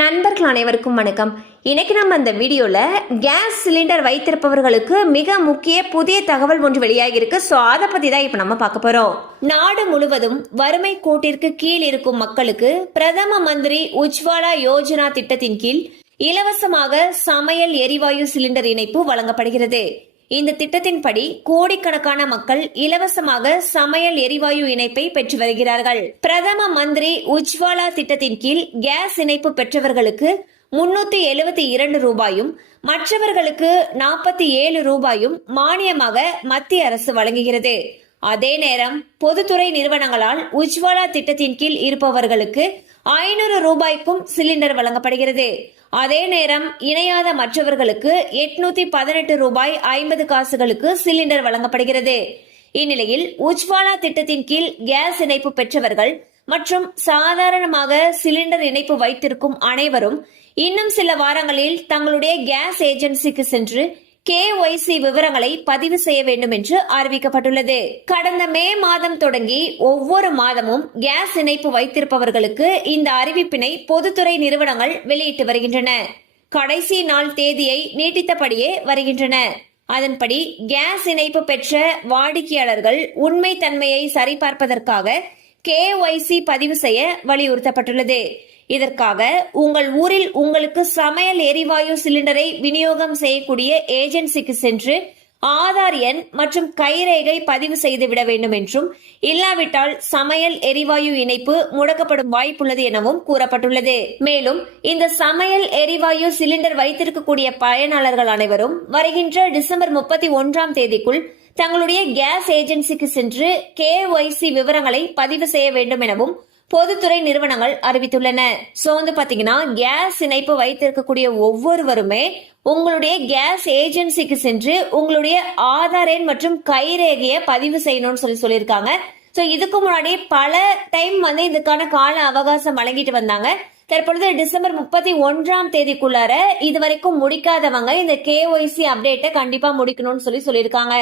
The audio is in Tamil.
நண்பர்கள் அனைவருக்கும் வணக்கம். இன்னைக்கு நம்ம இந்த வீடியோல கேஸ் சிலிண்டர் வைத்திருப்பவர்களுக்கு மிக முக்கிய புதிய தகவல் ஒன்று வெளியாகி இருக்கு. ஸோ அதை பத்தி தான் இப்ப நம்ம பார்க்க போறோம். நாடு முழுவதும் வறுமை கோட்டிற்கு கீழ் இருக்கும் மக்களுக்கு பிரதம மந்திரி உஜ்வாலா யோஜனா திட்டத்தின் கீழ் இலவசமாக சமையல் எரிவாயு சிலிண்டர் இணைப்பு வழங்கப்படுகிறது. இந்த திட்டத்தின்படி கோடிக்கணக்கான மக்கள் இலவசமாக சமையல் எரிவாயு இணைப்பை பெற்று வருகிறார்கள். பிரதம மந்திரி உஜ்வாலா திட்டத்தின் கீழ் கேஸ் இணைப்பு பெற்றவர்களுக்கு 372 ரூபாயும் மற்றவர்களுக்கு 47 ரூபாயும் மானியமாக மத்திய அரசு வழங்குகிறது. அதே நேரம் பொதுத்துறை நிறுவனங்களால் உஜ்வாலா திட்டத்தின் கீழ் இருப்பவர்களுக்கு 500 ரூபாய்க்கும் சிலிண்டர் வழங்கப்படுகிறது. அதே நேரம் இணையாத மற்றவர்களுக்கு 818 ரூபாய் 50 காசுகளுக்கு சிலிண்டர் வழங்கப்படுகிறது. இந்நிலையில் உஜ்வாலா திட்டத்தின் கீழ் கேஸ் இணைப்பு பெற்றவர்கள் மற்றும் சாதாரணமாக சிலிண்டர் இணைப்பு வைத்திருக்கும் அனைவரும் இன்னும் சில வாரங்களில் தங்களுடைய கேஸ் ஏஜென்சிக்கு சென்று KYC விவரங்களை பதிவு செய்ய வேண்டும் என்று அறிவிக்கப்பட்டுள்ளது. கடந்த மே மாதம் தொடங்கி ஒவ்வொரு மாதமும் கேஸ் இணைப்பு வைத்திருப்பவர்களுக்கு இந்த அறிவிப்பினை பொதுத்துறை நிறுவனங்கள் வெளியிட்டு வருகின்றன. கடைசி நாள் தேதியை நீட்டித்தபடியே வருகின்றன. அதன்படி கேஸ் இணைப்பு பெற்ற வாடிக்கையாளர்கள் உண்மை தன்மையை சரிபார்ப்பதற்காக KYC பதிவு செய்ய வலியுறுத்தப்பட்டுள்ளது. இதற்காக உங்கள் ஊரில் உங்களுக்கு சமையல் எரிவாயு சிலிண்டரை விநியோகம் செய்யக்கூடிய ஏஜென்சிக்கு சென்று ஆதார் எண் மற்றும் கைரேகை பதிவு செய்து விட வேண்டும் என்றும், இல்லாவிட்டால் சமையல் எரிவாயு இணைப்பு முடக்கப்படும் வாய்ப்புள்ளது எனவும் கூறப்பட்டுள்ளது. மேலும் இந்த சமையல் எரிவாயு சிலிண்டர் வைத்திருக்கக்கூடிய பயனாளர்கள் அனைவரும் வருகின்ற டிசம்பர் 31ஆம் தேதிக்குள் தங்களுடைய கேஸ் ஏஜென்சிக்கு சென்று KYC விவரங்களை பதிவு செய்ய வேண்டும் எனவும் பொதுத்துறை நிறுவனங்கள் அறிவித்துள்ளன. சோ பாத்தீங்கன்னா கேஸ் இணைப்பு வைத்திருக்கக்கூடிய ஒவ்வொருவருமே உங்களுடைய கேஸ் ஏஜென்சிக்கு சென்று உங்களுடைய ஆதார் எண் மற்றும் கைரேகையை பதிவு செய்யணும்னு சொல்லியிருக்காங்க. சோ இதுக்கு முன்னாடி பல டைம் இதுக்கான கால அவகாசம் வழங்கிட்டு வந்தாங்க. தற்பொழுது டிசம்பர் 31ஆம் தேதிக்குள்ளார இதுவரைக்கும் முடிக்காதவங்க இந்த KYC அப்டேட்டை கண்டிப்பா முடிக்கணும்னு சொல்லியிருக்காங்க.